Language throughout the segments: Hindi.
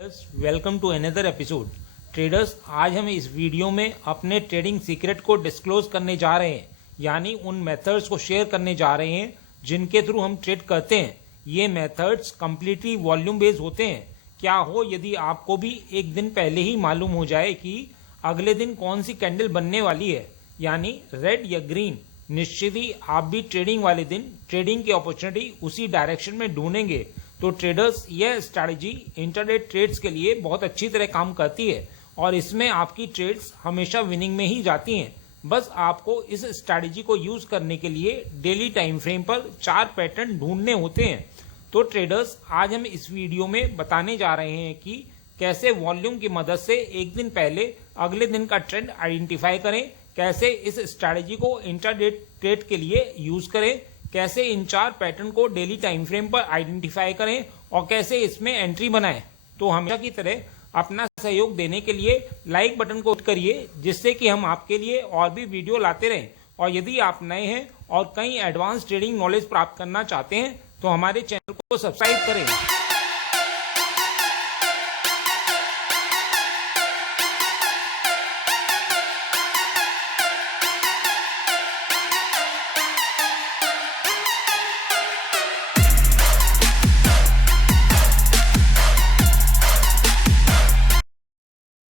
Welcome to another episode. Traders, आज हम इस वीडियो में अपने ट्रेडिंग सीक्रेट को डिस्क्लोज करने जा रहे हैं, यानी उन मेथड्स को शेयर करने जा रहे हैं जिनके थ्रू हम ट्रेड करते हैं। ये मेथड्स कंप्लीटली वॉल्यूम बेस्ड होते हैं। क्या हो यदि आपको भी एक दिन पहले ही मालूम हो जाए कि अगले दिन कौन सी कैंडल बनने वाली है, यानी रेड या ग्रीन, निश्चित ही आप भी ट्रेडिंग वाले दिन ट्रेडिंग की अपॉर्चुनिटी उसी डायरेक्शन में ढूंढेंगे। तो ट्रेडर्स, यह स्ट्रैटेजी इंटरडे ट्रेड्स के लिए बहुत अच्छी तरह काम करती है और इसमें आपकी ट्रेड्स हमेशा विनिंग में ही जाती हैं। बस आपको इस स्ट्रैटेजी को यूज करने के लिए डेली टाइम फ्रेम पर 4 पैटर्न ढूंढने होते हैं। तो ट्रेडर्स, आज हम इस वीडियो में बताने जा रहे हैं कि कैसे वॉल्यूम की मदद से एक दिन पहले अगले दिन का ट्रेंड आइडेंटिफाई करें, कैसे इस स्ट्रैटेजी को इंटरडे ट्रेड के लिए यूज करें, कैसे इन 4 पैटर्न को डेली टाइम फ्रेम पर आइडेंटिफाई करें और कैसे इसमें एंट्री बनाएं। तो हमेशा की तरह अपना सहयोग देने के लिए लाइक बटन को हिट करिए, जिससे कि हम आपके लिए और भी वीडियो लाते रहें। और यदि आप नए हैं और कई एडवांस ट्रेडिंग नॉलेज प्राप्त करना चाहते हैं तो हमारे चैनल को सब्सक्राइब करें।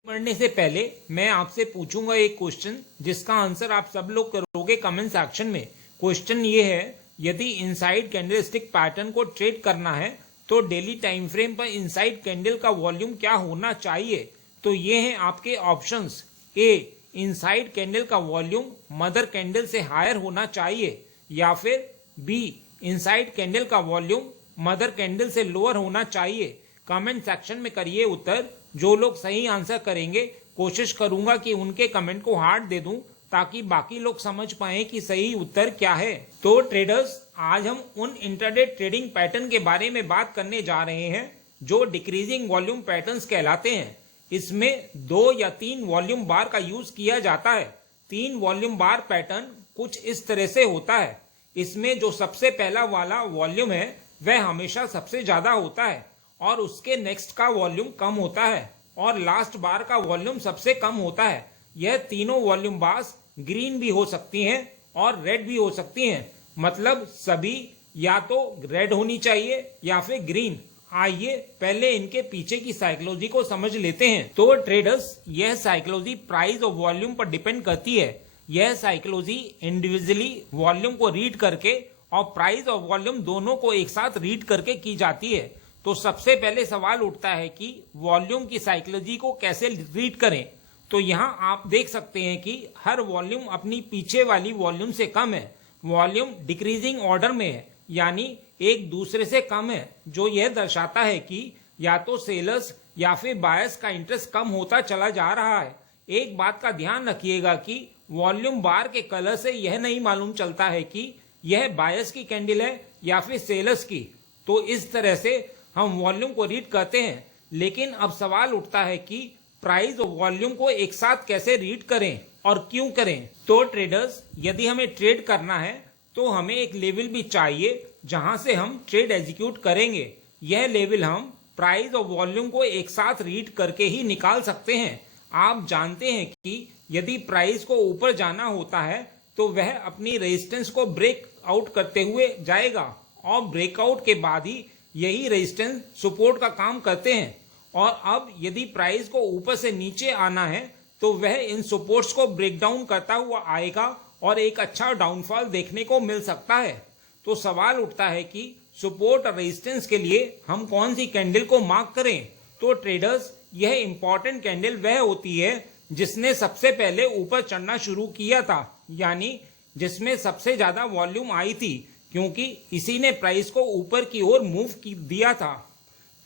बढ़ने से पहले मैं आपसे पूछूंगा एक क्वेश्चन, जिसका आंसर आप सब लोग करोगे कमेंट सेक्शन में। क्वेश्चन ये है, यदि इनसाइड कैंडलस्टिक पैटर्न को ट्रेड करना है तो डेली टाइम फ्रेम पर इनसाइड कैंडल का वॉल्यूम क्या होना चाहिए। तो ये हैं आपके ऑप्शंस। ए, इनसाइड कैंडल का वॉल्यूम मदर कैंडल से हायर होना चाहिए, या फिर बी, इनसाइड कैंडल का वॉल्यूम मदर कैंडल से लोअर होना चाहिए। कमेंट सेक्शन में करिए उत्तर। जो लोग सही आंसर करेंगे, कोशिश करूंगा कि उनके कमेंट को हार्ट दे दूं ताकि बाकी लोग समझ पाए कि सही उत्तर क्या है। तो ट्रेडर्स, आज हम उन इंटरडे ट्रेडिंग पैटर्न के बारे में बात करने जा रहे हैं जो डिक्रीजिंग वॉल्यूम पैटर्न्स कहलाते हैं। इसमें 2 या 3 वॉल्यूम बार का यूज किया जाता है। 3 वॉल्यूम बार पैटर्न कुछ इस तरह से होता है। इसमें जो सबसे पहला वाला वॉल्यूम है वह हमेशा सबसे ज्यादा होता है और उसके नेक्स्ट का वॉल्यूम कम होता है और लास्ट बार का वॉल्यूम सबसे कम होता है। यह तीनों वॉल्यूम बार्स ग्रीन भी हो सकती हैं और रेड भी हो सकती हैं, मतलब सभी या तो रेड होनी चाहिए या फिर ग्रीन। आइए पहले इनके पीछे की साइकोलॉजी को समझ लेते हैं। तो ट्रेडर्स, यह साइकोलॉजी प्राइस और वॉल्यूम पर डिपेंड करती है। यह साइकोलॉजी इंडिविजुअली वॉल्यूम को रीड करके और प्राइस और वॉल्यूम दोनों को एक साथ रीड करके की जाती है। तो सबसे पहले सवाल उठता है कि वॉल्यूम की साइकोलॉजी को कैसे रीड करें। तो यहाँ आप देख सकते हैं कि हर वॉल्यूम अपनी पीछे वाली वॉल्यूम से कम है। वॉल्यूम डिक्रीजिंग ऑर्डर में है, यानी एक दूसरे से कम है, जो यह दर्शाता है कि या तो सेलर्स या फिर बायर्स का इंटरेस्ट कम होता चला जा रहा है। एक बात का ध्यान रखिएगा कि वॉल्यूम बार के कलर से यह नहीं मालूम चलता है कि यह बायर्स की कैंडल है या फिर सेलर्स की। तो इस तरह से हम वॉल्यूम को रीड करते हैं। लेकिन अब सवाल उठता है कि प्राइस और वॉल्यूम को एक साथ कैसे रीड करें और क्यों करें। तो ट्रेडर्स, यदि हमें ट्रेड करना है तो हमें एक लेवल भी चाहिए जहां से हम ट्रेड एग्जीक्यूट करेंगे। यह लेवल हम प्राइस और वॉल्यूम को एक साथ रीड करके ही निकाल सकते हैं। आप जानते हैं कि यदि प्राइस को ऊपर जाना होता है तो वह अपनी रेजिस्टेंस को ब्रेक आउट करते हुए जाएगा और ब्रेकआउट के बाद ही यही रेजिस्टेंस सपोर्ट का काम करते हैं। और अब यदि प्राइस को ऊपर से नीचे आना है तो वह इन सपोर्ट्स को ब्रेक डाउन करता हुआ आएगा और एक अच्छा डाउनफॉल देखने को मिल सकता है। तो सवाल उठता है कि सपोर्ट और रेजिस्टेंस के लिए हम कौन सी कैंडल को मार्क करें। तो ट्रेडर्स, यह इंपॉर्टेंट कैंडल वह होती है जिसने सबसे पहले ऊपर चढ़ना शुरू किया था, यानी जिसमें सबसे ज्यादा वॉल्यूम आई थी, क्योंकि इसी ने प्राइस को ऊपर की ओर मूव दिया था।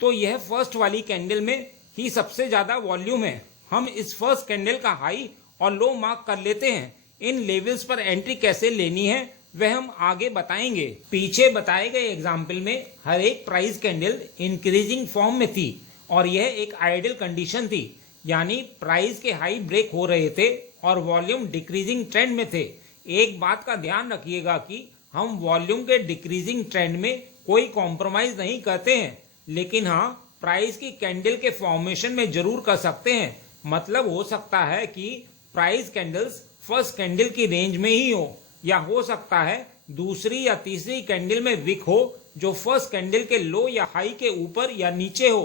तो यह फर्स्ट वाली कैंडल में ही सबसे ज्यादा वॉल्यूम है। हम इस फर्स्ट कैंडल का हाई और लो मार्क कर लेते हैं। इन लेवल्स पर एंट्री कैसे लेनी है वह हम आगे बताएंगे। पीछे बताए गए एग्जाम्पल में हर एक प्राइस कैंडल इंक्रीजिंग फॉर्म में थी और यह एक आइडियल कंडीशन थी, यानी प्राइस के हाई ब्रेक हो रहे थे और वॉल्यूम डिक्रीजिंग ट्रेंड में थे। एक बात का ध्यान रखिएगा कि हम वॉल्यूम के डिक्रीजिंग ट्रेंड में कोई कॉम्प्रोमाइज नहीं करते हैं, लेकिन हाँ, प्राइस की कैंडल के फॉर्मेशन में जरूर कर सकते हैं। मतलब हो सकता है कि प्राइस कैंडल्स फर्स्ट कैंडल की रेंज में ही हो, या हो सकता है दूसरी या तीसरी कैंडल में विक हो जो फर्स्ट कैंडल के लो या हाई के ऊपर या नीचे हो।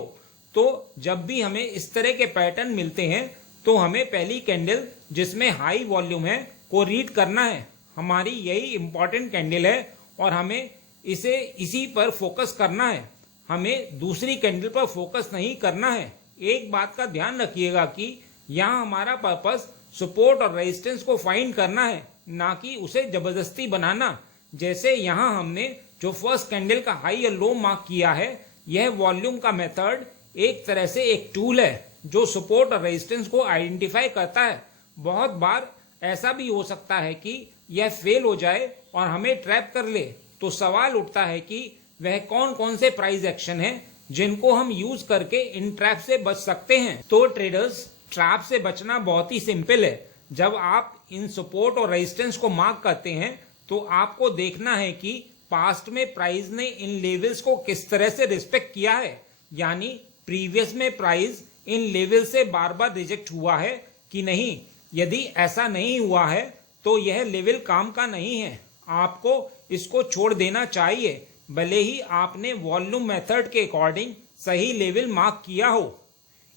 तो जब भी हमें इस तरह के पैटर्न मिलते हैं तो हमें पहली कैंडल जिसमें हाई वॉल्यूम है को रीड करना है। हमारी यही इंपॉर्टेंट कैंडल है और हमें इसी पर फोकस करना है। हमें दूसरी कैंडल पर फोकस नहीं करना है। एक बात का ध्यान रखिएगा कि यहाँ हमारा पर्पस सपोर्ट और रेजिस्टेंस को फाइंड करना है, ना कि उसे जबरदस्ती बनाना। जैसे यहाँ हमने जो फर्स्ट कैंडल का हाई और लो मार्क किया है, यह वॉल्यूम का मेथड एक तरह से एक टूल है जो सपोर्ट और रेजिस्टेंस को आइडेंटिफाई करता है। बहुत बार ऐसा भी हो सकता है कि यह फेल हो जाए और हमें ट्रैप कर ले। तो सवाल उठता है कि वह कौन कौन से प्राइस एक्शन हैं जिनको हम यूज करके इन ट्रैप से बच सकते हैं। तो ट्रेडर्स, ट्रैप से बचना बहुत ही सिंपल है। जब आप इन सपोर्ट और रेजिस्टेंस को मार्क करते हैं तो आपको देखना है कि पास्ट में प्राइस ने इन लेवल्स को किस तरह से रिस्पेक्ट किया है, यानी प्रीवियस में प्राइस इन लेवल से बार बार रिजेक्ट हुआ है कि नहीं। यदि ऐसा नहीं हुआ है तो यह लेवल काम का नहीं है, आपको इसको छोड़ देना चाहिए, भले ही आपने वॉल्यूम मेथड के अकॉर्डिंग सही लेवल मार्क किया हो।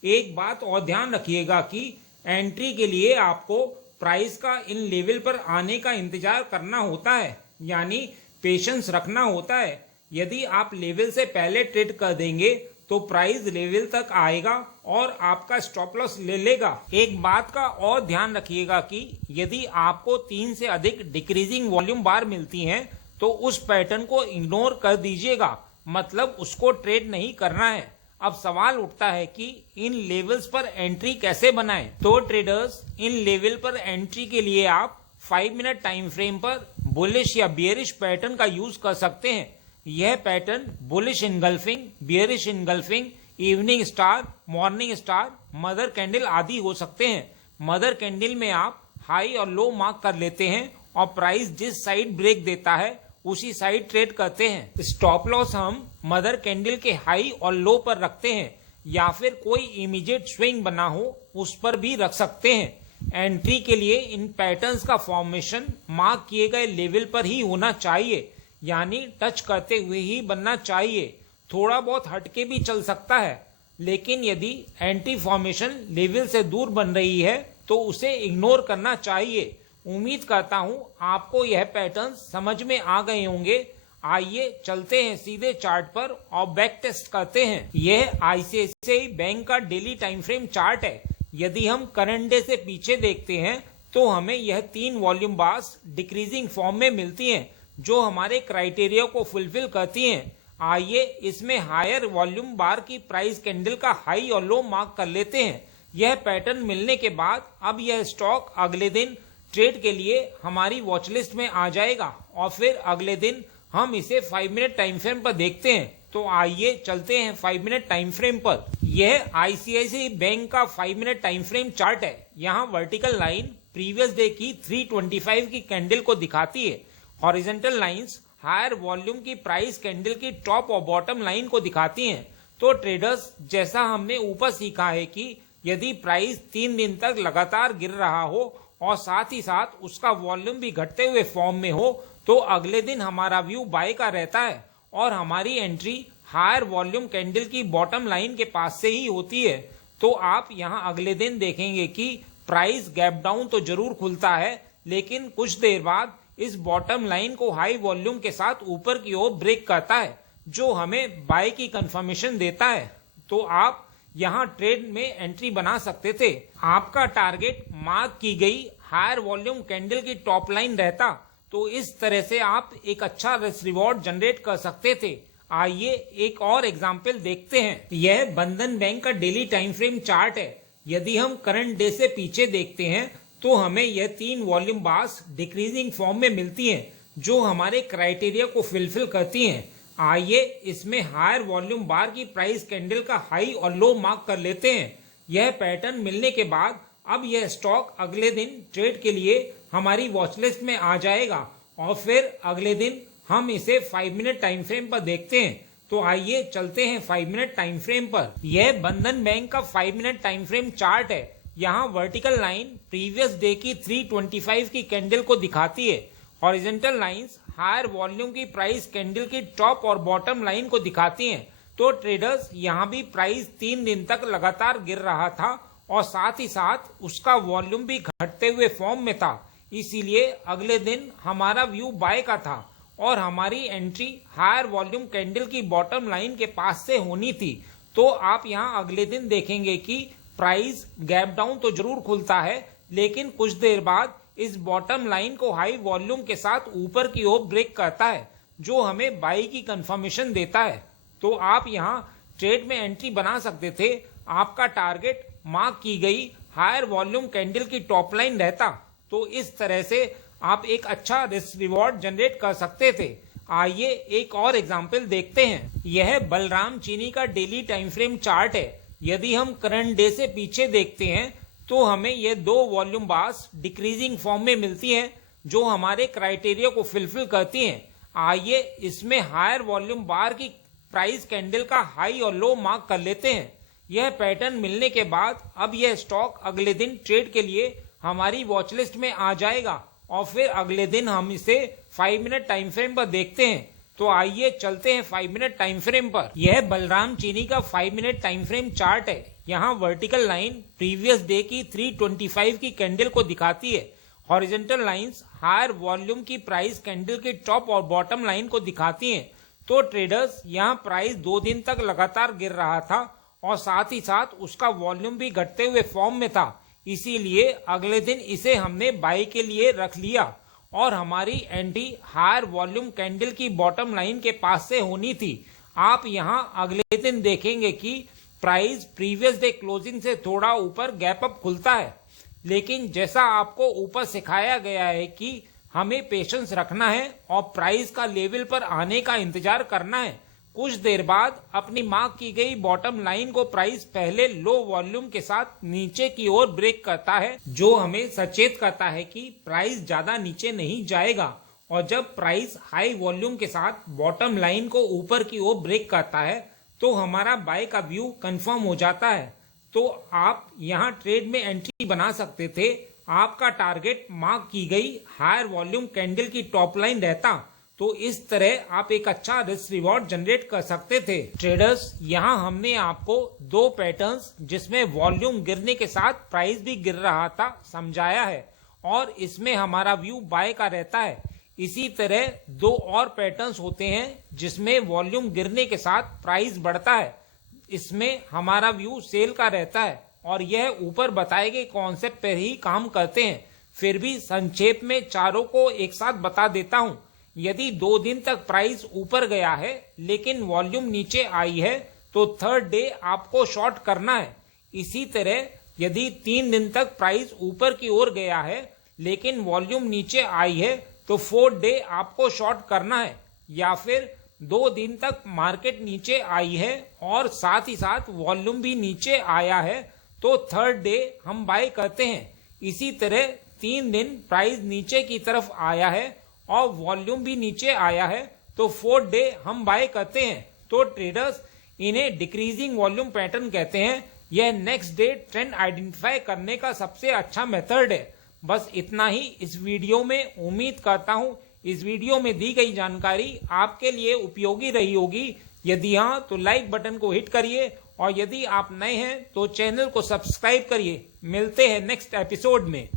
एक बात और ध्यान रखिएगा कि एंट्री के लिए आपको प्राइस का इन लेवल पर आने का इंतजार करना होता है, यानी पेशेंस रखना होता है। यदि आप लेवल से पहले ट्रेड कर देंगे तो प्राइस लेवल तक आएगा और आपका स्टॉप लॉस ले लेगा। एक बात का और ध्यान रखिएगा कि यदि आपको 3 से अधिक डिक्रीजिंग वॉल्यूम बार मिलती हैं तो उस पैटर्न को इग्नोर कर दीजिएगा, मतलब उसको ट्रेड नहीं करना है। अब सवाल उठता है कि इन लेवल्स पर एंट्री कैसे बनाएं। तो ट्रेडर्स, इन लेवल पर एंट्री के लिए आप 5 मिनट टाइम फ्रेम पर बुलिश या बियरिश पैटर्न का यूज कर सकते हैं। यह pattern bullish engulfing, bearish engulfing, evening star, morning star, mother candle आदि हो सकते हैं। मदर कैंडल में आप हाई और लो मार्क कर लेते हैं और प्राइस जिस साइड ब्रेक देता है उसी साइड ट्रेड करते हैं। स्टॉप लॉस हम मदर कैंडल के हाई और लो पर रखते हैं, या फिर कोई इमीडिएट स्विंग बना हो उस पर भी रख सकते हैं। एंट्री के लिए इन पैटर्न्स का फॉर्मेशन मार्क किए गए लेवल पर ही होना चाहिए, यानी टच करते हुए ही बनना चाहिए। थोड़ा बहुत हटके भी चल सकता है, लेकिन यदि एंट्री फॉर्मेशन लेवल से दूर बन रही है तो उसे इग्नोर करना चाहिए। उम्मीद करता हूं आपको यह पैटर्न समझ में आ गए होंगे। आइए चलते हैं सीधे चार्ट पर और बैक टेस्ट करते हैं। यह आईसीआईसीआई बैंक का डेली टाइम फ्रेम चार्ट है। यदि हम करंट डे से पीछे देखते हैं तो हमें यह 3 वॉल्यूम बार्स डिक्रीजिंग फॉर्म में मिलती हैं जो हमारे क्राइटेरिया को फुलफिल करती हैं। आइए इसमें हायर वॉल्यूम बार की प्राइस कैंडल का हाई और लो मार्क कर लेते हैं। यह पैटर्न मिलने के बाद अब यह स्टॉक अगले दिन ट्रेड के लिए हमारी वॉच लिस्ट में आ जाएगा और फिर अगले दिन हम इसे 5 मिनट टाइम फ्रेम पर देखते हैं। तो आइए चलते हैं 5 मिनट टाइम फ्रेम पर। यह आईसीआईसीआई बैंक का 5 मिनट टाइम फ्रेम चार्ट है। यहाँ वर्टिकल लाइन प्रीवियस डे की 325 की कैंडल को दिखाती है। हॉरिजॉन्टल लाइंस हायर वॉल्यूम की प्राइस कैंडल की टॉप और बॉटम लाइन को दिखाती हैं। तो ट्रेडर्स, जैसा हमने ऊपर सीखा है कि यदि प्राइस 3 दिन तक लगातार गिर रहा हो और साथ ही साथ उसका वॉल्यूम भी घटते हुए फॉर्म में हो तो अगले दिन हमारा व्यू बाय का रहता है और हमारी एंट्री हायर वॉल्यूम कैंडल की बॉटम लाइन के पास से ही होती है। तो आप यहाँ अगले दिन देखेंगे कि प्राइस गैप डाउन तो जरूर खुलता है, लेकिन कुछ देर बाद इस बॉटम लाइन को हाई वॉल्यूम के साथ ऊपर की ओर ब्रेक करता है, जो हमें बाय की कंफर्मेशन देता है। तो आप यहाँ ट्रेड में एंट्री बना सकते थे। आपका टारगेट मार्क की गई हायर वॉल्यूम कैंडल की टॉप लाइन रहता तो इस तरह से आप एक अच्छा रिवॉर्ड जनरेट कर सकते थे। आइए एक और एग्जांपल देखते हैं। यह बंधन बैंक का डेली टाइम फ्रेम चार्ट है। यदि हम करंट डे से पीछे देखते हैं तो हमें यह 3 वॉल्यूम बार्स डिक्रीजिंग फॉर्म में मिलती हैं जो हमारे क्राइटेरिया को फुलफिल करती हैं। आइए इसमें हायर वॉल्यूम बार की प्राइस कैंडल का हाई और लो मार्क कर लेते हैं। यह पैटर्न मिलने के बाद अब यह स्टॉक अगले दिन ट्रेड के लिए हमारी वॉच लिस्ट में आ जाएगा और फिर अगले दिन हम इसे 5 मिनट टाइम फ्रेम पर देखते हैं। तो आइए चलते हैं 5 मिनट टाइम फ्रेम पर। यह बंधन बैंक का 5 मिनट टाइम फ्रेम चार्ट है। यहाँ वर्टिकल लाइन प्रीवियस डे की 325 की कैंडल को दिखाती है। हॉरिजॉन्टल लाइंस हायर वॉल्यूम की प्राइस कैंडल की टॉप और बॉटम लाइन को दिखाती हैं। तो ट्रेडर्स यहाँ भी प्राइस 3 दिन तक लगातार गिर रहा था और साथ ही साथ उसका वॉल्यूम भी घटते हुए फॉर्म में था। इसीलिए अगले दिन हमारा व्यू बाय का था और हमारी एंट्री हायर वॉल्यूम कैंडल की बॉटम लाइन के पास से होनी थी। तो आप यहाँ अगले दिन देखेंगे कि प्राइस गैप डाउन तो जरूर खुलता है, लेकिन कुछ देर बाद इस बॉटम लाइन को हाई वॉल्यूम के साथ ऊपर की ओर ब्रेक करता है, जो हमें बाई की कंफर्मेशन देता है। तो आप यहाँ ट्रेड में एंट्री बना सकते थे। आपका टारगेट मार्क की गई हायर वॉल्यूम कैंडल की टॉप लाइन रहता, तो इस तरह से आप एक अच्छा रिस्क रिवॉर्ड जनरेट कर सकते थे। आइए एक और एग्जांपल देखते हैं। यह बलराम चीनी का डेली टाइम फ्रेम चार्ट है। यदि हम करंट डे से पीछे देखते हैं तो हमें यह 2 वॉल्यूम बार्स डिक्रीजिंग फॉर्म में मिलती हैं, जो हमारे क्राइटेरिया को फुलफिल करती हैं। आइए इसमें हायर वॉल्यूम बार की प्राइस कैंडल का हाई और लो मार्क कर लेते हैं। यह पैटर्न मिलने के बाद अब यह स्टॉक अगले दिन ट्रेड के लिए हमारी वॉचलिस्ट में आ जाएगा और फिर अगले दिन हम इसे 5 मिनट टाइम फ्रेम पर देखते हैं। तो आइए चलते हैं 5 मिनट टाइम फ्रेम पर। यह बलराम चीनी का 5 मिनट टाइम फ्रेम चार्ट है। यहाँ वर्टिकल लाइन प्रीवियस डे की 325 की कैंडल को दिखाती है। हॉरिजॉन्टल लाइंस हायर वॉल्यूम की प्राइस कैंडल की टॉप और बॉटम लाइन को दिखाती हैं। तो ट्रेडर्स यहाँ प्राइस 2 दिन तक लगातार गिर रहा था और साथ ही साथ उसका वॉल्यूम भी घटते हुए फॉर्म में था। इसीलिए अगले दिन इसे हमने बाई के लिए रख लिया और हमारी एंट्री हायर वॉल्यूम कैंडल की बॉटम लाइन के पास से होनी थी। आप यहां अगले दिन देखेंगे कि प्राइस प्रीवियस डे क्लोजिंग से थोड़ा ऊपर गैप अप खुलता है, लेकिन जैसा आपको ऊपर सिखाया गया है कि हमें पेशेंस रखना है और प्राइस का लेवल पर आने का इंतजार करना है। कुछ देर बाद अपनी मार्क की गई बॉटम लाइन को प्राइस पहले लो वॉल्यूम के साथ नीचे की ओर ब्रेक करता है, जो हमें सचेत करता है कि प्राइस ज्यादा नीचे नहीं जाएगा। और जब प्राइस हाई वॉल्यूम के साथ बॉटम लाइन को ऊपर की ओर ब्रेक करता है तो हमारा बाय का व्यू कंफर्म हो जाता है। तो आप यहाँ ट्रेड में एंट्री बना सकते थे। आपका टारगेट मार्क की गई हायर वॉल्यूम कैंडल की टॉप लाइन रहता, तो इस तरह आप एक अच्छा रिस्क रिवॉर्ड जनरेट कर सकते थे। ट्रेडर्स, यहाँ हमने आपको 2 पैटर्न्स जिसमें वॉल्यूम गिरने के साथ प्राइस भी गिर रहा था समझाया है और इसमें हमारा व्यू बाय का रहता है। इसी तरह 2 और पैटर्न्स होते हैं जिसमें वॉल्यूम गिरने के साथ प्राइस बढ़ता है, इसमें हमारा व्यू सेल का रहता है और यह ऊपर बताए गए कॉन्सेप्ट पर ही काम करते हैं। फिर भी संक्षेप में चारों को एक साथ बता देता हूँ। यदि 2 दिन तक प्राइस ऊपर गया है लेकिन वॉल्यूम नीचे आई है तो थर्ड डे आपको शॉर्ट करना है। इसी तरह यदि 3 दिन तक प्राइस ऊपर की ओर गया है लेकिन वॉल्यूम नीचे आई है तो 4th डे आपको शॉर्ट करना है। या फिर 2 दिन तक मार्केट नीचे आई है और साथ ही साथ वॉल्यूम भी नीचे आया है तो थर्ड डे हम बाय करते हैं। इसी तरह 3 दिन प्राइस नीचे की तरफ आया है और वॉल्यूम भी नीचे आया है तो 4th डे हम बाय करते हैं। तो ट्रेडर्स, इन्हें डिक्रीजिंग वॉल्यूम पैटर्न कहते हैं। यह नेक्स्ट डे ट्रेंड आइडेंटिफाई करने का सबसे अच्छा मेथड है। बस इतना ही इस वीडियो में। उम्मीद करता हूं इस वीडियो में दी गई जानकारी आपके लिए उपयोगी रही होगी। यदि हाँ तो लाइक बटन को हिट करिए और यदि आप नए हैं तो चैनल को सब्सक्राइब करिए। मिलते हैं नेक्स्ट एपिसोड में।